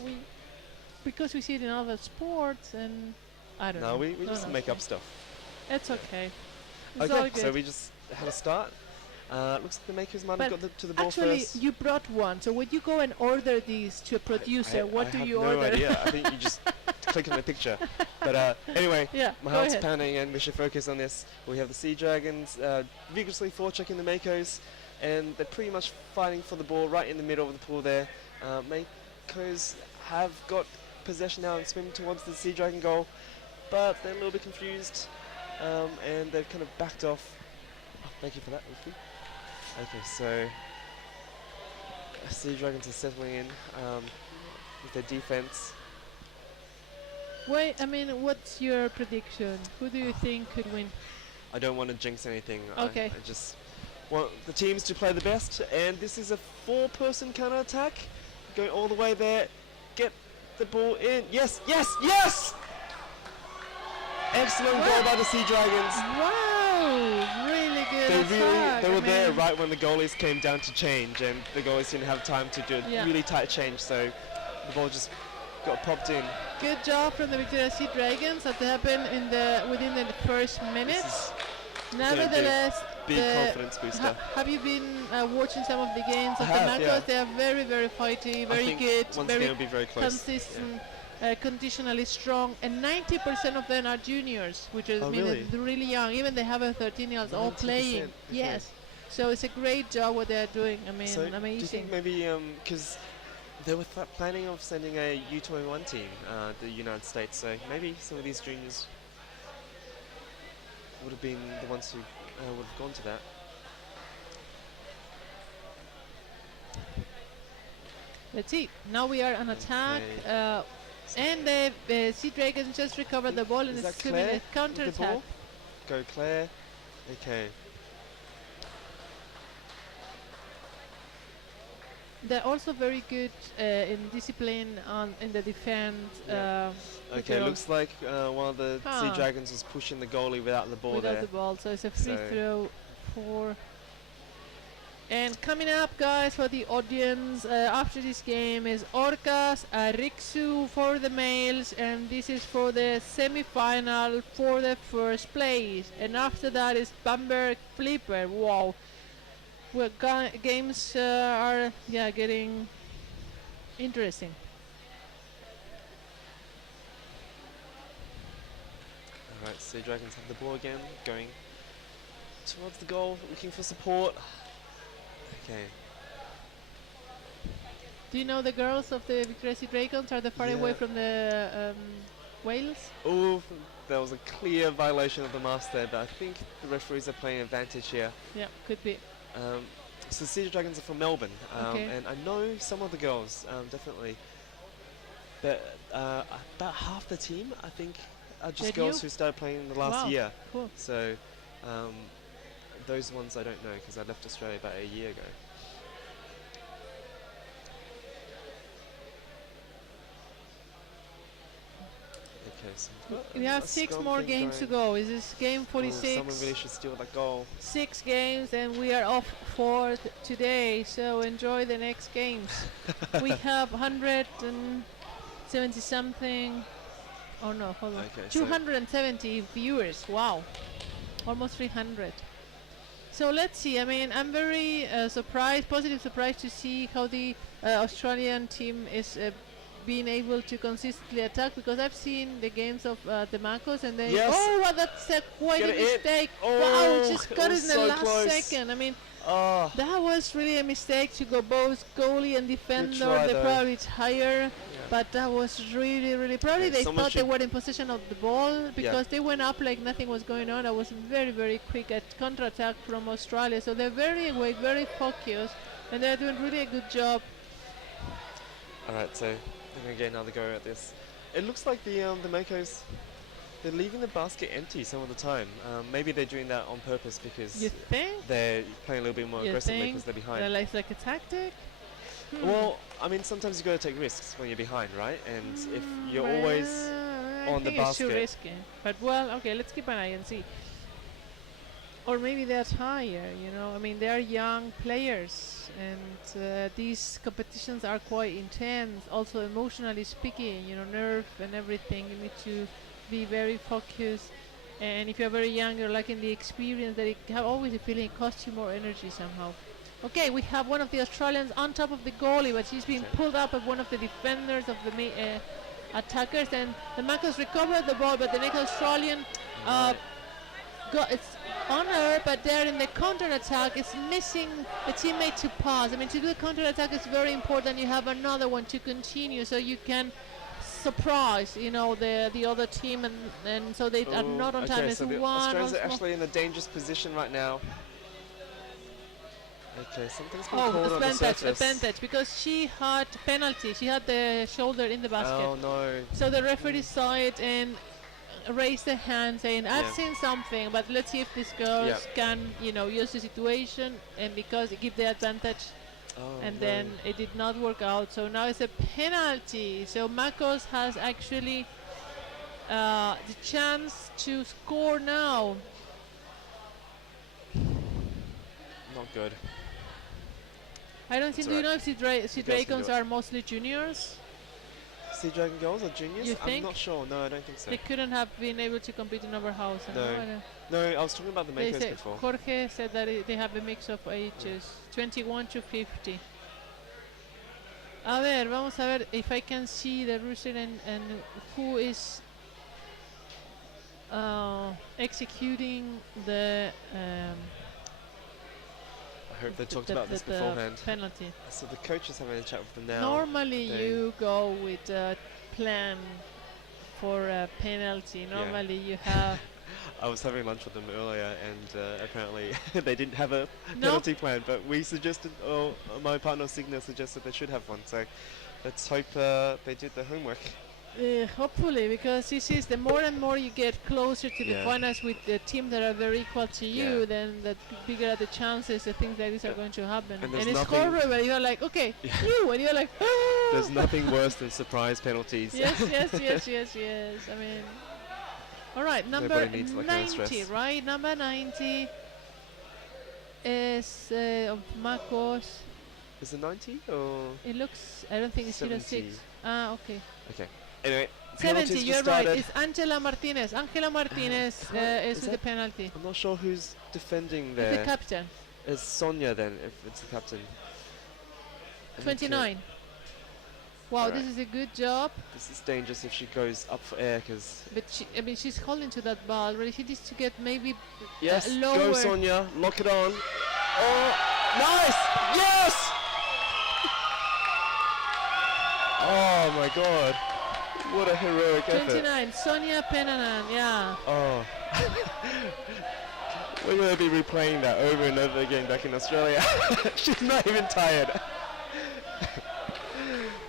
we because we see it in other sports, and I don't know. No, we just make up stuff. It's okay. It's all Okay, good. so we just had a start. Looks like the makers might have got to the ball actually, first. you brought one. So when you go and order these to a producer, what do you order? I have no idea. I think you just click on the picture. But anyway, Yeah, my go heart's ahead. pounding and we should focus on this. We have the Seadragons vigorously forechecking the Makos, and they're pretty much fighting for the ball right in the middle of the pool there. Makos have got possession now and swimming towards the Seadragon goal, but they're a little bit confused, and they've kind of backed off. Oh, thank you for that, Luffy. Okay, so Seadragons are settling in with their defense. Wait, I mean, what's your prediction? Who do you think could win? I don't want to jinx anything. Okay. I just want the teams to play the best, and this is a 4-person counter attack. Going all the way there. Get the ball in. Yes, yes, yes! Excellent goal by the Seadragons. Wow, really good attack. They were there right when the goalies came down to change, and the goalies didn't have time to do a really tight change, so the ball just got popped in. Good job from the Victoria Seadragons. That happened within the first minute. Nevertheless, big confidence booster. Have you been watching some of the games of the Makos? Yeah. They are very, very fighty, very good, very, be very close. consistent, conditionally strong, and 90% of them are juniors, which is they're really young. Even they have a 13-year-olds all playing. Okay. Yes, so it's a great job what they're doing. I mean, so amazing. Do you think maybe because they were planning of sending a U21 team to the United States, so maybe some of these juniors would have been the ones who would have gone to that. Let's see. Now we are on attack, and the Seadragons just recovered the ball and it's assuming a counter-attack. Go Claire. Okay. They're also very good in discipline in the defense. Okay, looks like one of the Seadragons was pushing the goalie without the ball without the ball, so it's a free throw for. And coming up, guys, for the audience after this game is Orcas Riksu for the males, and this is for the semi-final for the first place. And after that is Bamberg Flipper. Wow. Well, games are getting interesting. Alright, Seadragons have the ball again, going towards the goal, looking for support. Okay. Do you know the girls of the Victoria Seadragons? Are they far away from the Wales? Oh, there was a clear violation of the mask there, but I think the referees are playing advantage here. Yeah, could be. So Seadragons are from Melbourne, and I know some of the girls, definitely. But about half the team, I think, are just girls who started playing in the last year. Cool. So those ones I don't know because I left Australia about a year ago. Okay, so we have 6 more games to go. Is this game 46? Someone really should steal that goal. 6 games and we are off for today, so enjoy the next games. We have 170 something. Oh no, hold on. Okay, 270 viewers. Wow, almost 300. So let's see. I mean, I'm very positive surprised to see how the Australian team is being able to consistently attack, because I've seen the games of the Makos and they that's quite a mistake. Wow, just got it in the last second. I mean, that was really a mistake to go both goalie and defender. They probably higher, but that was really probably they thought they were in possession of the ball because they went up like nothing was going on. I was very quick at counter-attack from Australia, so they're very awake, very focused, and they're doing really a good job. Alright, so I'm going to get another go at this. It looks like the Makos, they're leaving the basket empty some of the time. Maybe they're doing that on purpose because they're playing a little bit more aggressively because they're behind. They're like a tactic? Well, I mean, sometimes you got to take risks when you're behind, right? And if you're always on the basket. It's too risky. But well, okay, let's keep an eye and see. or maybe they're tired, you know. I mean, they are young players, and these competitions are quite intense. Also, emotionally speaking, you know, nerve and everything. You need to be very focused. And if you're very young, you're lacking the experience that it have always a feeling it costs you more energy somehow. Okay, we have one of the Australians on top of the goalie, but she's being pulled up by one of the defenders of the attackers, and the Makos recovered the ball, but the next Australian it's on her, but there in the counter-attack it's missing the teammate to pass. I mean, to do a counter-attack is very important. You have another one to continue, so you can surprise, you know, the other team, and so they are not on time. So the Australians are actually in a dangerous position right now. Okay, something's been called on the surface. Advantage, because she had penalty. She had the shoulder in the basket. Oh no. So the referee saw it and raised the hand saying, I've seen something, but let's see if these girls can, you know, use the situation, and because it gives the advantage. And then it did not work out, so now it's a penalty. So Makos has actually the chance to score now. Not good. I don't think. Do you know if Seadragons are mostly juniors? Seadragon girls are juniors? You think? I'm not sure. No, I don't think so. They couldn't have been able to compete in our house. No, I was talking about the Makos before. Jorge said that they have a mix of ages, 21 to 50. A ver, vamos a ver if I can see the rooster and who is executing the I hope they talked about this beforehand. Penalty. So the coach is having a chat with them now. Normally you go with a plan for a penalty. Normally you have... I was having lunch with them earlier, and apparently they didn't have a penalty plan, but we suggested, my partner Signa suggested they should have one, so let's hope they did their homework. Hopefully, because this is the more and more you get closer to the finals with the team that are very equal to you, then the bigger are the chances that things like this are going to happen. And it's horrible. You're like, okay, you, and you're like, oh! There's nothing worse than surprise penalties. Yes. I mean, all right, number 90, right? Number 90 is of Makos. Is it 90 or? It looks. I don't think it's 06. Ah, okay. Okay. Anyway, 70, you're right. It's Angela Martinez. Angela Martinez is with the penalty. I'm not sure who's defending there. It's the captain. It's Sonia then, if it's the captain. 29. Wow, this is a good job. This is dangerous if she goes up for air, because... But I mean, she's holding to that ball. Really, she needs to get maybe lower. Go Sonia, lock it on. Oh, nice! Yes! Oh my God. What a heroic effort. 29, Sonia Penanan, Oh. We're going to be replaying that over and over again back in Australia. She's not even tired.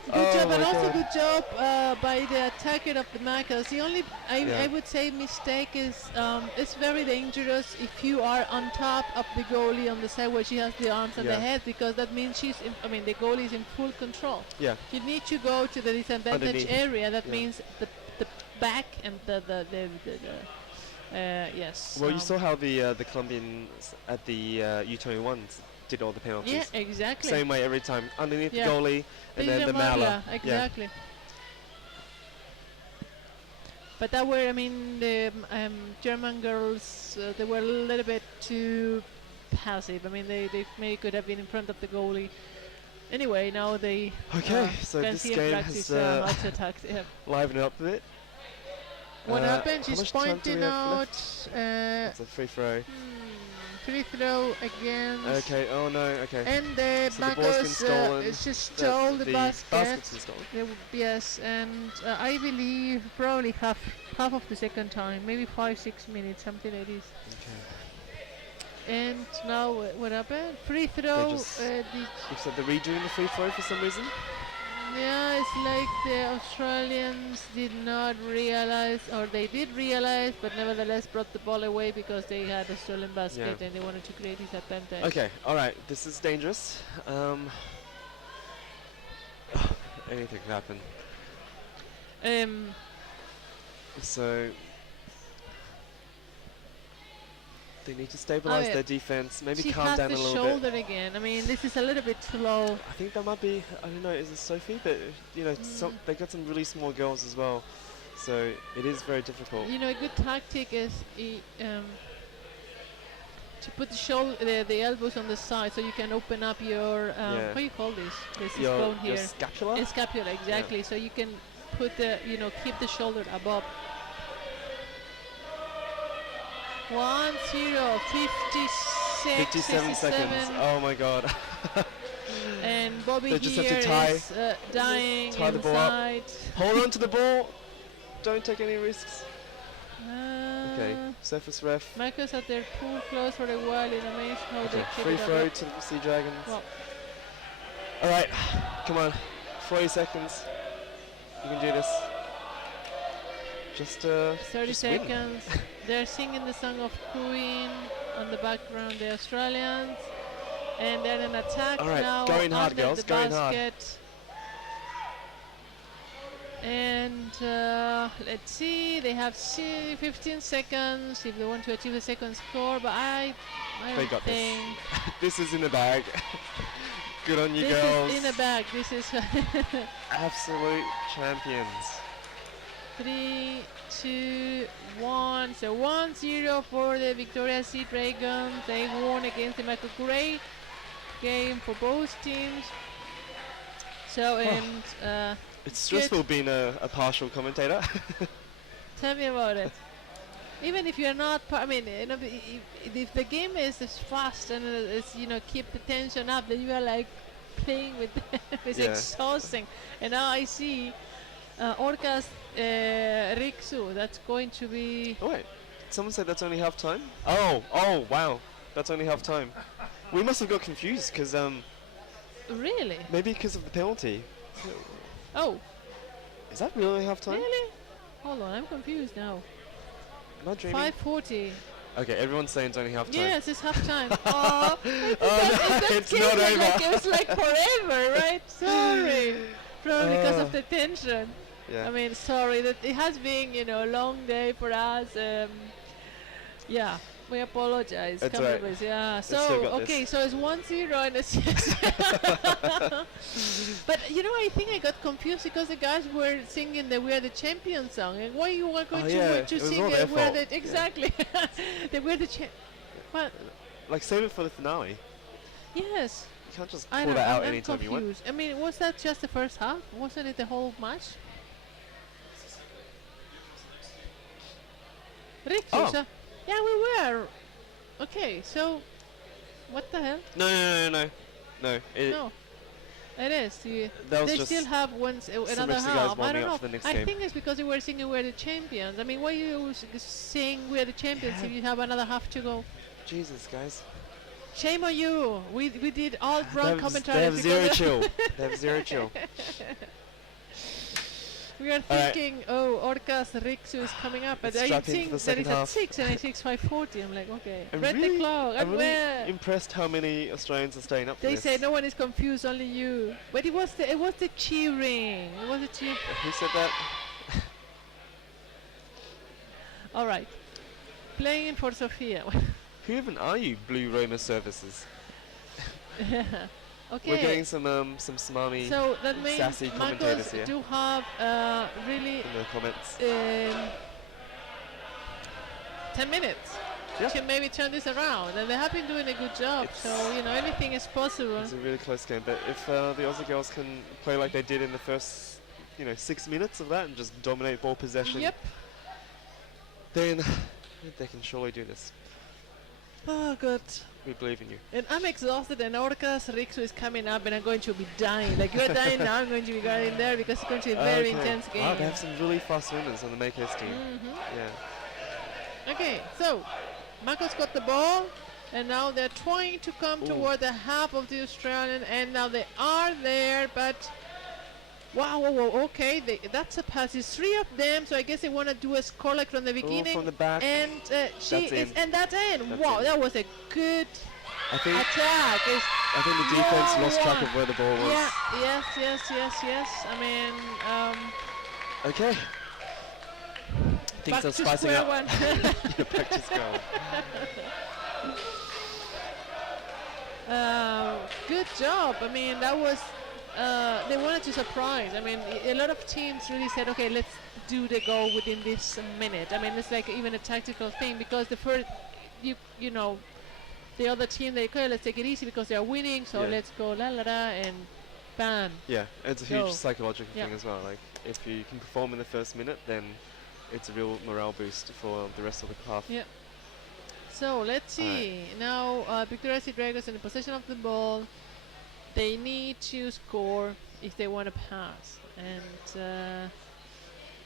Good job, and also good job by the attacker of the Makos. The only, I would say, mistake is it's very dangerous if you are on top of the goalie on the side where she has the arms and the head, because that means the goalie is in full control. Yeah. You need to go to the disadvantage area. That means the back and the yes. Well, you saw how the Colombians at the U21s did all the penalties. Yeah, exactly. Same way every time. Underneath the goalie and then the mala. Exactly. But that were, the German girls, they were a little bit too passive. I mean, they maybe could have been in front of the goalie. Anyway, now they so can this see game practice has how to attack. livened up a bit. What happened? She's pointing out. It's a free throw. Free throw again. Okay, oh no, okay. And the Makos she stole the basket. Basket's been stolen. Yes, and I believe probably half of the second time, maybe 5-6 minutes, something like this. Okay. And now what happened? Free throw. You said they're redoing the free throw for some reason? Yeah, it's like the Australians did not realize, or they did realize, but nevertheless brought the ball away because they had a stolen basket and they wanted to create this advantage. Okay, alright, this is dangerous. Anything can happen. So They need to stabilize yeah. their defense. Maybe She calm has down the a little shoulder bit. again. I mean, this is a little bit too low. I think that might be. I don't know. Is it Sophie? But you know, they got some really small girls as well, so it is very difficult. You know, a good tactic is to put the elbows on the side, so you can open up your what do you call this? This is bone here. Your scapula. Scapula, exactly. So you can put the keep the shoulder above. 1-0, 57 seconds. Oh my god. And Bobby They just have here to tie, is dying tie the ball up. inside. Hold on to the ball. Don't take any risks. Okay, surface ref. Makos had their pool closed for a while in amaze how Okay, they keep free it throw up. to the Seadragons. Well, Alright, come on. 40 seconds. You can do this. Just 30 just win. seconds. They're singing the song of Queen on the background, the Australians. And they're in attack Alright, now. going hard, under girls, the going hard. basket. And let's see, they have 15 seconds if they want to achieve the second score, but I They don't got think this. This is in the bag. Good on you, this girls. is in the bag. This is Absolute champions. 3, 2, 1. So 1-0 for the Victoria Seadragons. They won against the Makos. Great game for both teams. So and It's stressful being a partial commentator. tell me about it. Even if you're not, I mean, if the game is fast and it's keep the tension up, then you are like playing with them. It's exhausting. And now I see Orcas Riksu. That's going to be. Oh wait, someone said that's only half time. Oh wow, that's only half time. We must have got confused because Really? maybe because of the penalty. Oh. Is that really half time? Really? Hold on, I'm confused now. Am I dreaming? 5:40. Okay, everyone's saying it's only half time. Yes, it's half time. Oh, It's not over. like it was like forever, right? Sorry. Probably because of the tension. Yeah. I mean, sorry that it has been, a long day for us. Yeah, we apologize. That's Come right. on, yeah. still So got okay, this. so it's 1-0 and it's. But I think I got confused because the guys were singing the "We Are the Champions" song, and why you were going Oh, to yeah, to it was sing all their "We Are fault. the" Yeah. exactly? The "We Are the What? Like save it for the finale. Yes. You can't just I pull know, that out I'm anytime you want. confused. I mean, was that just the first half? Wasn't it the whole match? Rick, Oh. so yeah, we were. Okay, so what the hell? No. No, it is. That was They just still have another Mexico guys half. I warming don't up for know. the next I game. think it's because they were singing "We're the Champions." I mean, why you sing "We're the Champions" if you have another half to go? Jesus, guys. Shame on you. We did all wrong commentary. They have zero chill. They have zero chill. We are Alright. thinking, Orcas Riksu is coming up, but Let's I strap in think for the that second is at half. 6 and I 5:40. I'm like, okay, I'm read the clock. I'm And really where impressed how many Australians are staying up for they this. say no one is confused, only you. But it was the cheering. It was the cheer. Who said that? All right, playing for Sofia. Who even are you, Blue Roma Services? Okay. We're getting some smarmy So that means sassy commentators Makos here do have really in the comments. 10 minutes. Yeah. Can maybe turn this around, and they have been doing a good job. So anything is possible. It's a really close game, but if the Aussie girls can play like they did in the first 6 minutes of that and just dominate ball possession, Yep. then they can surely do this. Oh, good. We believe in you. And I'm exhausted, and Orcas Riksu is coming up, and I'm going to be dying. Like you're dying now, I'm going to be going there because it's going to be a very intense game. Wow, they have some really fast winners on the Makos team. Yeah. Okay, so Makos got the ball, and now they're trying to come toward the half of the Australian, and now they are there, but wow, okay, that's a pass. It's 3 of them, so I guess they want to do a score like from the beginning. From the back. And that's in. That's Wow, in. that was a good I think attack. I think the defense lost track of where the ball was. Yeah, yes. I mean, Okay. Things back are to spicing square up. one. Yeah, back to square one. Good job. I mean, that was they wanted to surprise. I mean, a lot of teams really said, okay, let's do the goal within this minute. I mean, it's like even a tactical thing because the first, you know, the other team they okay, let's take it easy because they are winning, so let's go la la la and bam. Yeah, it's a huge Go. psychological thing as well. Like if you can perform in the first minute, then it's a real morale boost for the rest of the half. Yeah. So let's see. Now Victoria Seadragons in the possession of the ball. They need to score if they want to pass.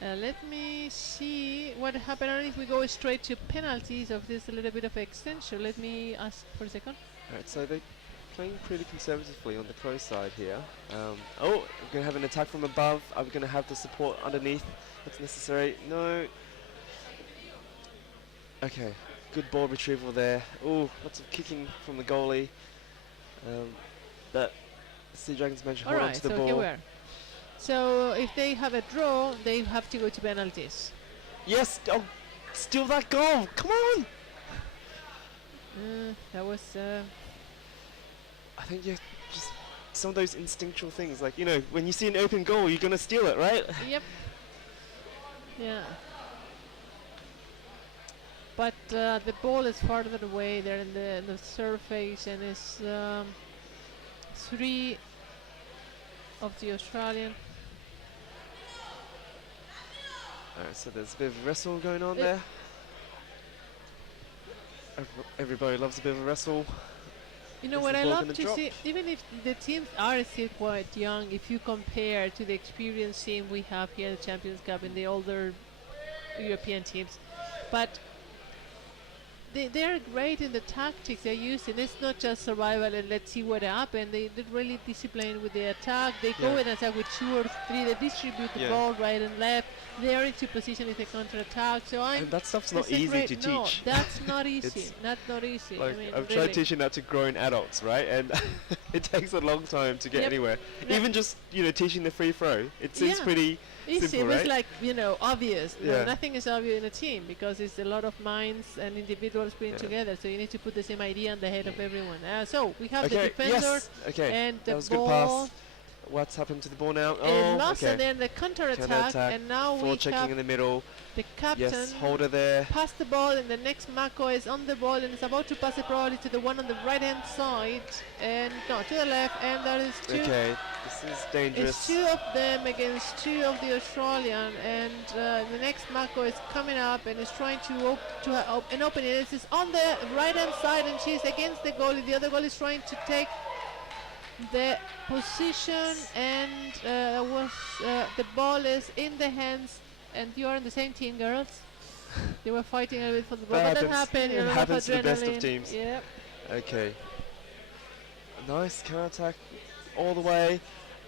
And let me see what happened. I don't know if we go straight to penalties or if there's a little bit of extension. Let me ask for a second. Alright, so they're playing pretty conservatively on the pro side here. Oh, we're going to have an attack from above. Are we going to have the support underneath that's necessary? No. Okay, good ball retrieval there. Oh, lots of kicking from the goalie. But Seadragons managed to hold on to the so ball. here we are. So if they have a draw, they have to go to penalties. Yes! Oh, steal that goal! Come on! That was... I think you just some of those instinctual things, like, you know, when you see an open goal, you're going to steal it, right? Yep. Yeah. But the ball is farther away there in the surface, and it's 3 of the Australian. Alright, so there's a bit of a wrestle going on there. Everybody loves a bit of a wrestle. You know Is what the I ball love gonna to drop? see, even if the teams are still quite young, if you compare to the experienced team we have here in the Champions Cup and the older European teams, but they're great in the tactics they're using. It's not just survival and let's see what happens. They're really disciplined with the attack. They go and attack with 2 or 3. They distribute the ball right and left. They are into position if they counter-attack. So and that stuff's not easy to no, teach. that's not easy. That's not easy. Like, I mean, I've really. tried teaching that to grown adults, right? And it takes a long time to get anywhere. Even just, you know, teaching the free throw, it seems pretty easy. simple, It was right? like, you know, obvious. No, nothing is obvious in a team because it's a lot of minds and individuals putting together. So you need to put the same idea in the head of everyone. So we have the defender and the that was a good ball. pass. What's happened to the ball now? And lost and then the counter-attack, and now we checking have in the middle. the captain Yes, holder there. pass the ball, and the next Makos is on the ball and is about to pass it probably to the one on the right-hand side, and no, to the left, and that is 2. Okay, this is dangerous. It's 2 of them against 2 of the Australian, and the next Mako is coming up and is trying to open it. This is on the right-hand side, and she's against the goalie. The other goalie is trying to take the position, and the ball is in the hands, and you are in the same team, girls. They were fighting a little bit for the ball, but that happened. It happens to the best of adrenaline. teams. Yep. Okay. Nice counter attack all the way.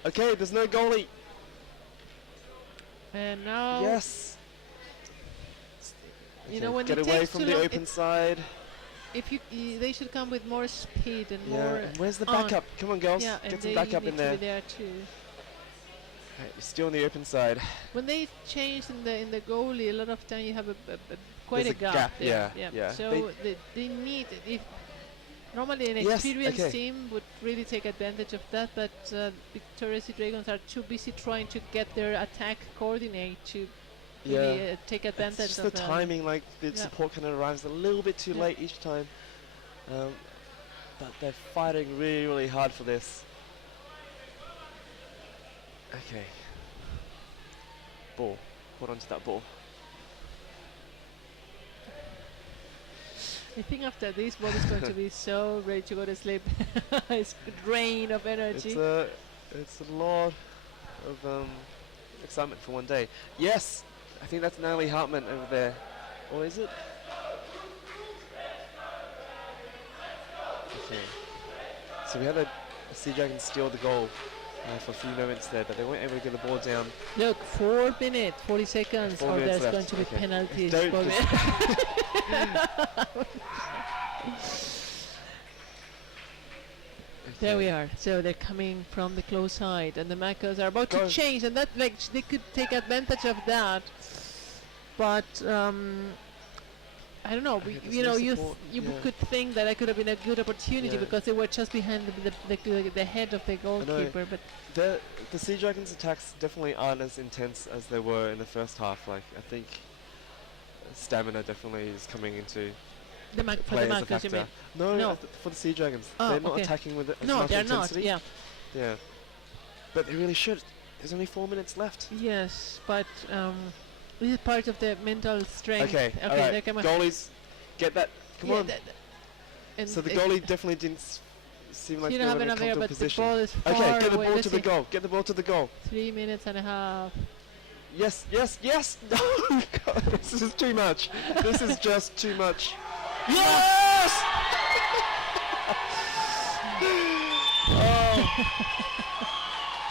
Okay, there's no goalie. And now, Yes. you know, when get it away takes from too the long, open side. if they should come with more speed and Yeah. more. And where's the on. backup? Come on, girls. Yeah, and Get some they backup need in to there. be there too. Right, you're still on the open side. When they change in the goalie, a lot of time you have quite There's a gap. Yeah, there. yeah. So they need, if normally an experienced team would really take advantage of that, but Victoria Seadragons are too busy trying to get their attack coordinate to really take advantage it's just of the timing, like the support kind of arrives a little bit too late each time. But they're fighting really, really hard for this. Okay. Ball. Hold on to that ball. I think after this, Bob is going to be so ready to go to sleep. It's a drain of energy. It's a lot of excitement for one day. Yes! I think that's Natalie Hartman over there. Or is it? Okay. So we had a Seadragons steal the goal for a few moments there, but they weren't able to get the ball down. Look, 4 minutes, 40 seconds, 4 or minutes there's left. going to be Okay. penalties. Don't for just There we are. So they're coming from the close side, and the Makos are about to change, and that they could take advantage of that. But I don't know. Okay, there's You no know, you support, you yeah. could think that it could have been a good opportunity Yeah. because they were just behind the head of the goalkeeper. But The Sea Dragons attacks definitely aren't as intense as they were in the first half. Like I think stamina definitely is coming into for the play as a Makos, you factor. mean? No, No. For the Sea Dragons, Oh, they're not okay. attacking with as No, much they're not. intensity. Yeah. Yeah, but they really should. There's only 4 minutes left. Yes, but this is part of the mental strength. Okay, all there right. come on. Goalies, get that. Come Yeah, on. and So the it- goalie definitely didn't seem like you they don't were have in a enough air, comfortable but the position. ball is far Okay, get the away. ball Let's to the see. goal. Get the ball to the goal. 3 minutes and a half. Yes, yes, yes! No, God, this is too much. This is just too much. Yes! Oh.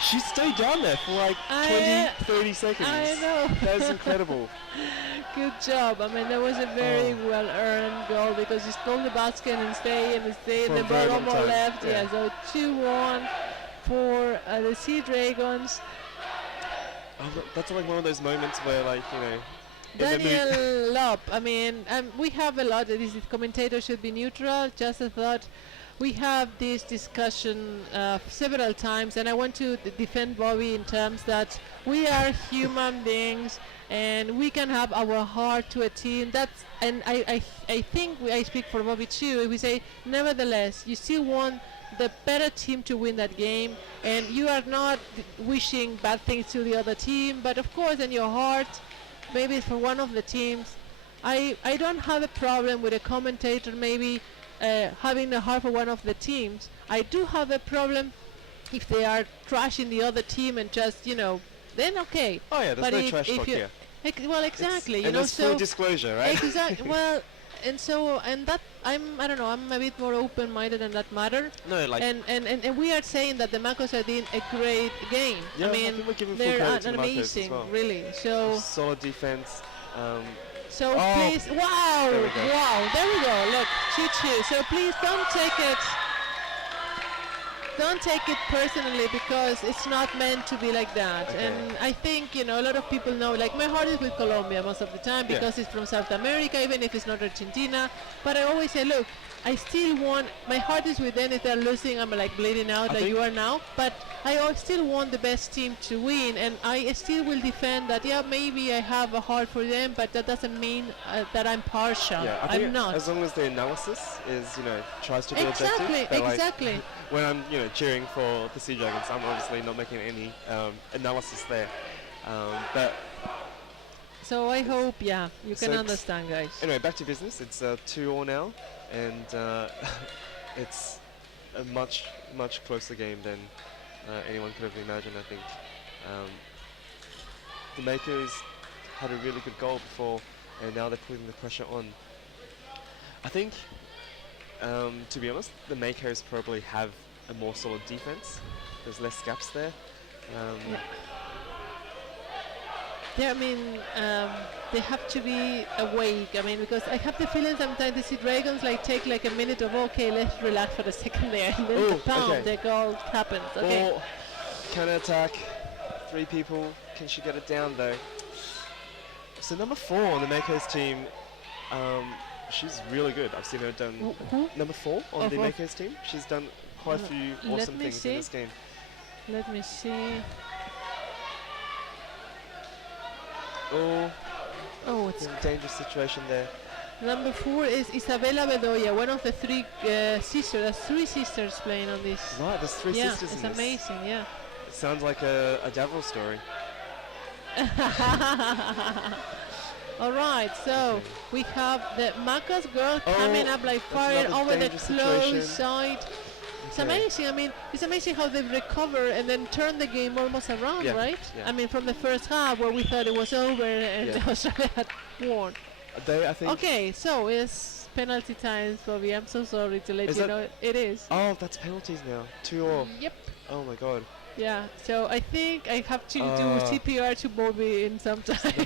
She stayed down there for like 20, 30 seconds. I know. That is incredible. Good job. I mean, that was a very well-earned goal because he stole the basket and stayed and stayed. For a And the very ball long more time, left. yeah. Yeah, so 2-1 for the Seadragons. That's like one of those moments where, like, you know, in the mood. Daniel Lop. I mean, we have a lot of this. Commentator should be neutral. Just a thought. We have this discussion several times, and I want to defend Bobby in terms that we are human beings, and we can have our heart to a team. That's, and I think I speak for Bobby too. If we say, nevertheless, you still want the better team to win that game, and you are not wishing bad things to the other team, but of course in your heart, maybe it's for one of the teams. I don't have a problem with a commentator maybe having the heart for one of the teams. I do have a problem if they are trashing the other team and just, you know, then okay. Oh yeah, there's But no if- trash if talk you- here. Well, exactly. You And know, there's full so disclosure, right? exactly. Well, and so and that I don't know. I'm a bit more open-minded on that matter. No, like, And we are saying that the Makos are doing a great game. yeah, I I mean, think we're giving full they're credit to the Makos as amazing, well. really. So Solid defense. so Oh, please, wow, there we go. wow, there we go. Look, 2-2. So please don't take it. Don't take it personally because it's not meant to be like that. Okay. And I think, you know, a lot of people know, like my heart is with Colombia most of the time Yeah. because it's from South America, even if it's not Argentina. But I always say, look, I still want, my heart is with them. If they're losing, I'm like bleeding out I like think- you are now. But I still want the best team to win. And I still will defend that, yeah, maybe I have a heart for them, but that doesn't mean that I'm partial. yeah, I think I'm not. as long as the analysis is, you know, tries to be Exactly, objective. but, like, exactly. when I'm, you know, cheering for the Sea Dragons, I'm obviously not making any analysis there. But So I hope, yeah, you can So understand, guys. anyway, back to business. It's 2-2 now, and it's a much closer game than anyone could have imagined. I think the Makos had a really good goal before, and now they're putting the pressure on. I think, to be honest, the Makos probably have a more solid defense. There's less gaps there. Yeah. Yeah, I mean, they have to be awake. I mean, because I have the feeling sometimes the Seadragons like take like a minute of okay, let's relax for a second there, and then Ooh, the pound, okay. the goal happens. Okay. Or counter attack. 3 people. Can she get it down though? So number 4 on the Makos team, she's really good. I've seen her done Who? number 4 on Oh, the four. Makos team. She's done quite a few Let awesome me things see. in this game. Let me see. Oh, Oh, it's in a dangerous situation there. number 4 is Isabella Bedoya, one of the 3 sisters. There's 3 sisters playing on this. Right, there's 3 Yeah, sisters it's in this. amazing. Yeah. It sounds like a Davros story. All right, so Okay. we have the Makos girl Oh, coming up like that's fire another over the dangerous close situation. side. It's Okay. amazing. I mean, it's amazing how they've recovered and then turned the game almost around, Yeah, right? yeah. I mean, from the first half where we thought it was over and Yeah. Australia had won. They, I think. Okay, so it's penalty times, Bobby. I'm so sorry to let Is you that- know it is. Oh, that's penalties now. 2-all. Yep. Oh my god. Yeah. So I think I have to do Uh, CPR to Bobby in some time.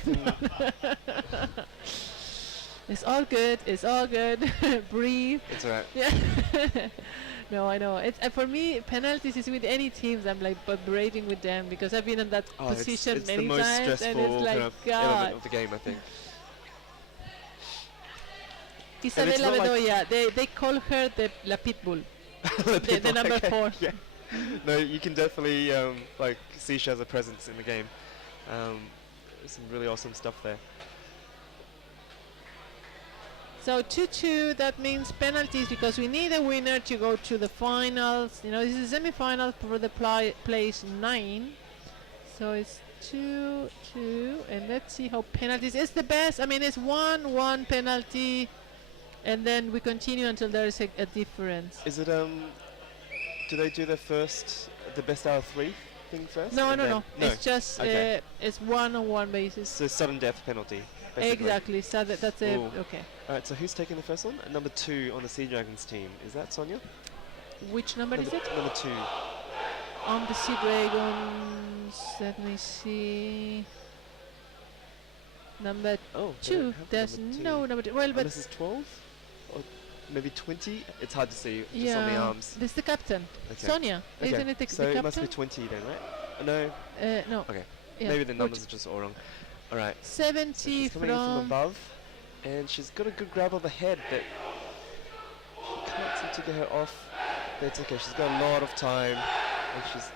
It's all good. It's all good. Breathe. It's alright. Yeah. No, I know. It's for me, penalties is with any teams. I'm like vibrating with them because I've been in that Oh, position it's many the most times, stressful and it's like kind of God. element of the game, I think. Isabella not like- Bedoya. They call her la pitbull. the number Okay, 4. Yeah. No, you can definitely like see she has a presence in the game. Some really awesome stuff there. So 2-2, that means penalties because we need a winner to go to the finals. You know, this is semi-final for the place 9. So it's 2-2, and let's see how penalties. It's the best. I mean, it's 1-1 penalty, and then we continue until there is a difference. Is it do they do the best out of 3 thing first? No, and no, then- no. It's just Okay. it's 1-on-1 basis. So sudden death penalty. Basically. Exactly. So that's it. Ooh. Okay. Alright, so who's taking the first one? Number 2 on the Seadragons team. Is that Sonia? Which number is it? Number 2. On the Seadragons, let me see. Number Oh, they 2. don't have There's number 2. no number 2. Well, but Unless it's 12? Or maybe 20? It's hard to see just on the yeah, arms. this is the captain. Okay. Sonia, Okay, isn't it the so captain? it must be 20 then, right? No. No. Okay. Yeah, Maybe the numbers are just all wrong. Alright. So 70 she's coming in from above, and she's got a good grab of the head, but she can't seem to get her off. But it's okay, she's got a lot of time, and she's...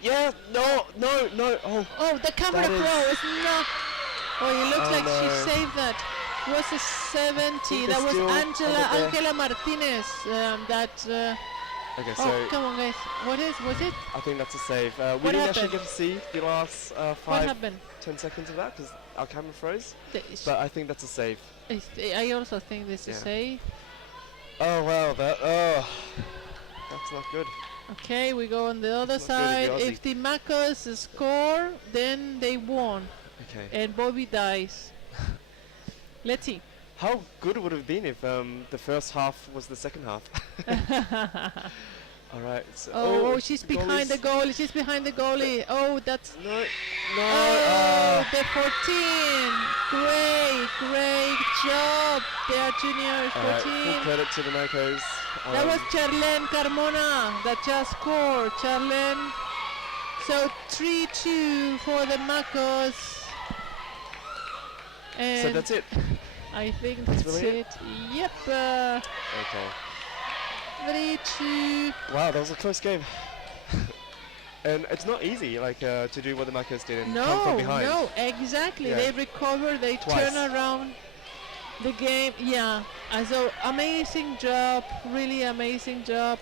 Yeah! No! Oh! Oh, the camera That is- pro is not... Oh, it looks Oh, like she no. saved that. It was a 70. they're That was still over there. Angela Martinez. Okay, Oh, so come on, guys. Was it? I think that's a save. We didn't actually happened? get to see the last What 5-10 happened? seconds of that, because our camera froze, The- but I think that's a save. I also think this is Yeah. safe. Oh, wow, that's not good. Okay, we go on the other That's not good side. if you're If the Makos score, then they won, Okay. and Bobby dies. Let's see. How good would it have been if the first half was the second half? Alright, so... Oh, she's the behind the goalie's- goalie. She's behind the goalie. Oh, that's... No, Oh, the 14. Great job. They are juniors, Alright, 14. full credit to the Makos. That was Charlene Carmona that just scored. Charlene. So 3-2 for the Makos. And So that's it. I think That's that's really it. Yep. Okay. 3-2. Wow, that was a close game. And it's not easy, like, to do what the Makos did and come from behind. No, exactly. Yeah. They recover, they Twice. turn around the game. Yeah. So amazing job, really amazing job.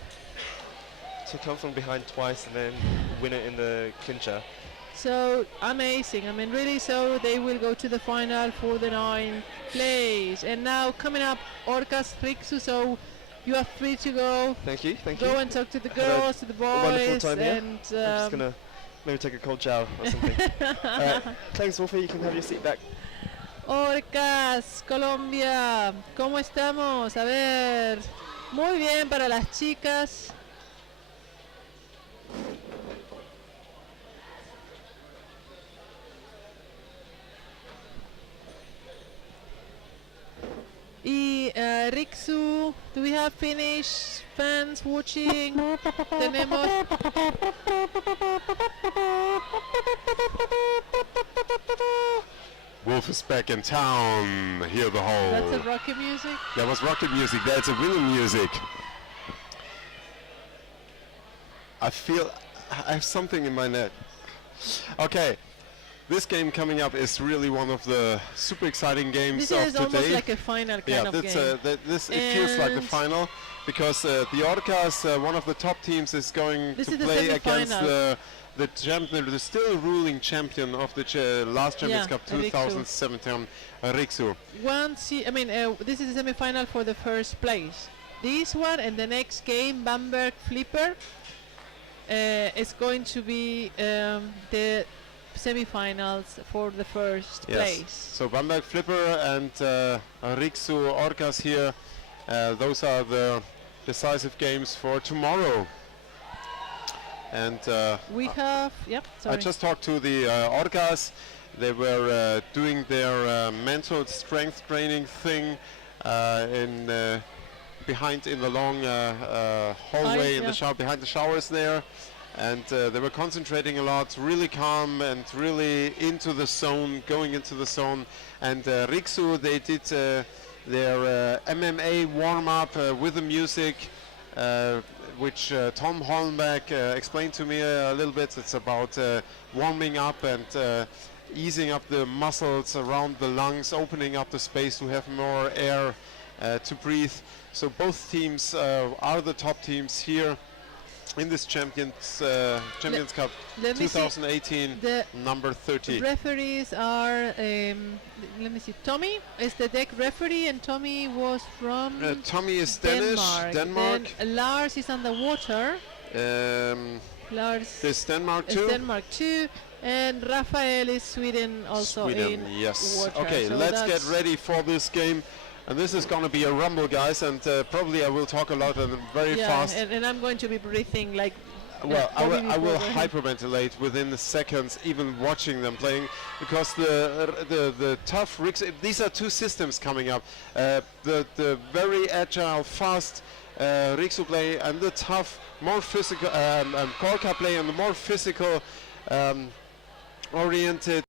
To come from behind twice and then win it in the clincher. So amazing. I mean, really. So they will go to the final for the 9th place. And now coming up, Orcas Rixu. So you are free to go. Thank you. Go and talk to the Had a girls, to the wonderful boys, time here. and I'm just gonna maybe take a cold shower or something. Alright, thanks Wolfie, you can have your seat back. Orcas, Colombia, ¿cómo estamos? A ver, muy bien para las chicas. Y Rixu, do we have Finnish fans watching? Tenemos. Wolf is back in town. Hear the whole. That's a rocket music. That was rocket music. That's a winning music. I feel I have something in my neck. Okay, this game coming up is really one of the super exciting games This of is today. almost like a final kind of that's game. this it feels like the And final because the Orcas, one of the top teams, is going This to is the play against semi-final. the champion, the still ruling champion of the last Champions Yeah, Cup Rixu. 2017, Rixu. This is the semi-final for the first place. This one and the next game, Bamberg Flipper, is going to be the semi-finals for the first place. So Bamberg Flipper and Rixu Orcas here, those are the decisive games for tomorrow. And We have, sorry. I just talked to the Orcas. They were doing their mental strength training thing behind in the long hallway in the shower, behind the showers there. And they were concentrating a lot, really calm and really into the zone, going into the zone. And Rixu, they did their MMA warm-up with the music, which Tom Hollenbeck explained to me a little bit. It's about warming up and easing up the muscles around the lungs, opening up the space to have more air to breathe. So both teams are the top teams here in this Champions Cup let me 2018, the number 30. referees are, let me see, Tommy is the deck referee, and Tommy was from Tommy is Danish, Denmark. Then Lars is underwater. Lars This Denmark is too? Denmark too. And Rafael is Sweden, also Sweden, in yes. water. Okay, So let's get that's- ready for this game. And this is going to be a rumble, guys, and probably I will talk a lot and very yeah, fast. and I'm going to be breathing like. Well, I probably will before the- hyperventilate within the seconds, even watching them playing, because the tough rigs. These are two systems coming up: the very agile, fast Rixu play, and the tough, more physical Gorka play, and the more physical oriented